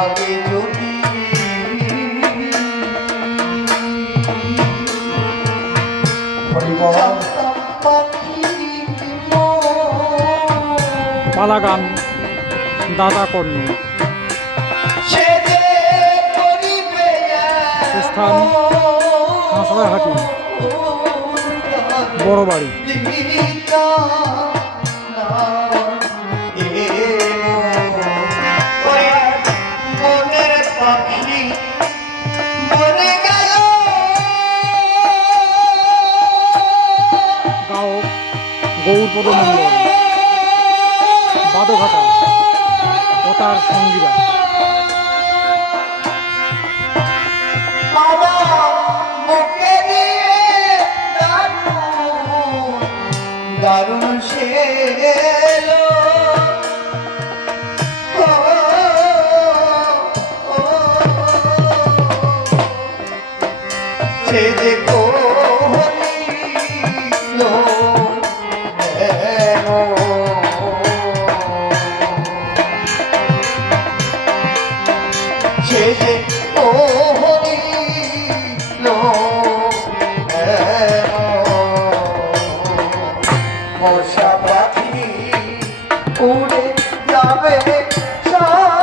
আগে যদি পালাগান দাদা কর্মী। স্থান কাঁচড়াহাটি বড় বাড়ি। গায়ক গৌরপদ মণ্ডল বাদঘাটা ও তার সঙ্গীরা মশা পাখি উড়ে যাবে সাথে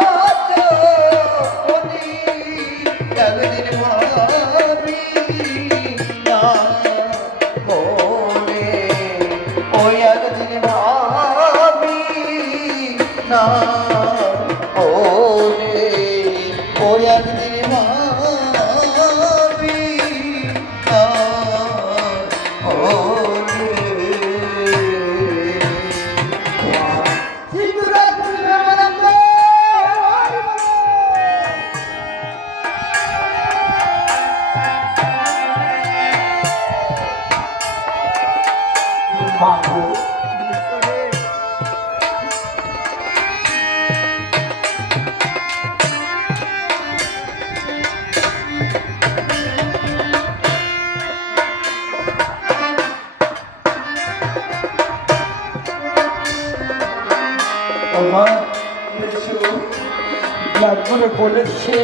লাগবে বলেছে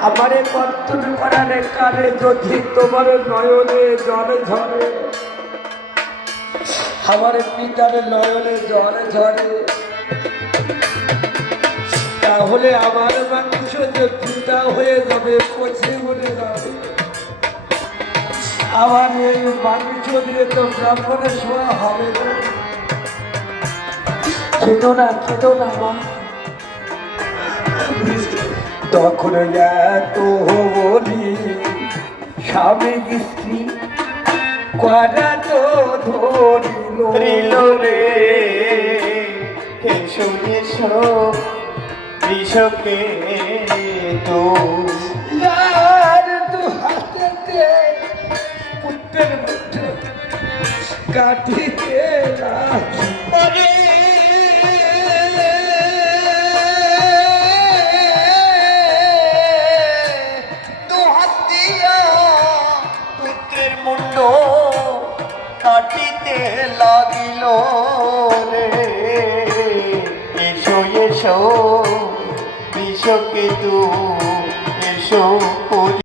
আমারে কর্তন করার কানে যদি তোমার নয়নে জলে ঝরে আমার পিতার নয়নে জলে ঝরে। তাহলে আমার মাংস যে পিতা হয়ে যাবে, পচে মরে যাবে। আমার এই মাংস দিয়ে তো ব্রাহ্মণের শোয়া হবে না। কেঁদো না কেঁদো না, মা। তখন এত বলি স্বামী স্ত্রী করা তো ধরিল ত্রিল রে এসো এসো কৃষকে তো। কাটিতে দু কাটিতে লাগিল রে। এসো এসো বিষকে তু এসো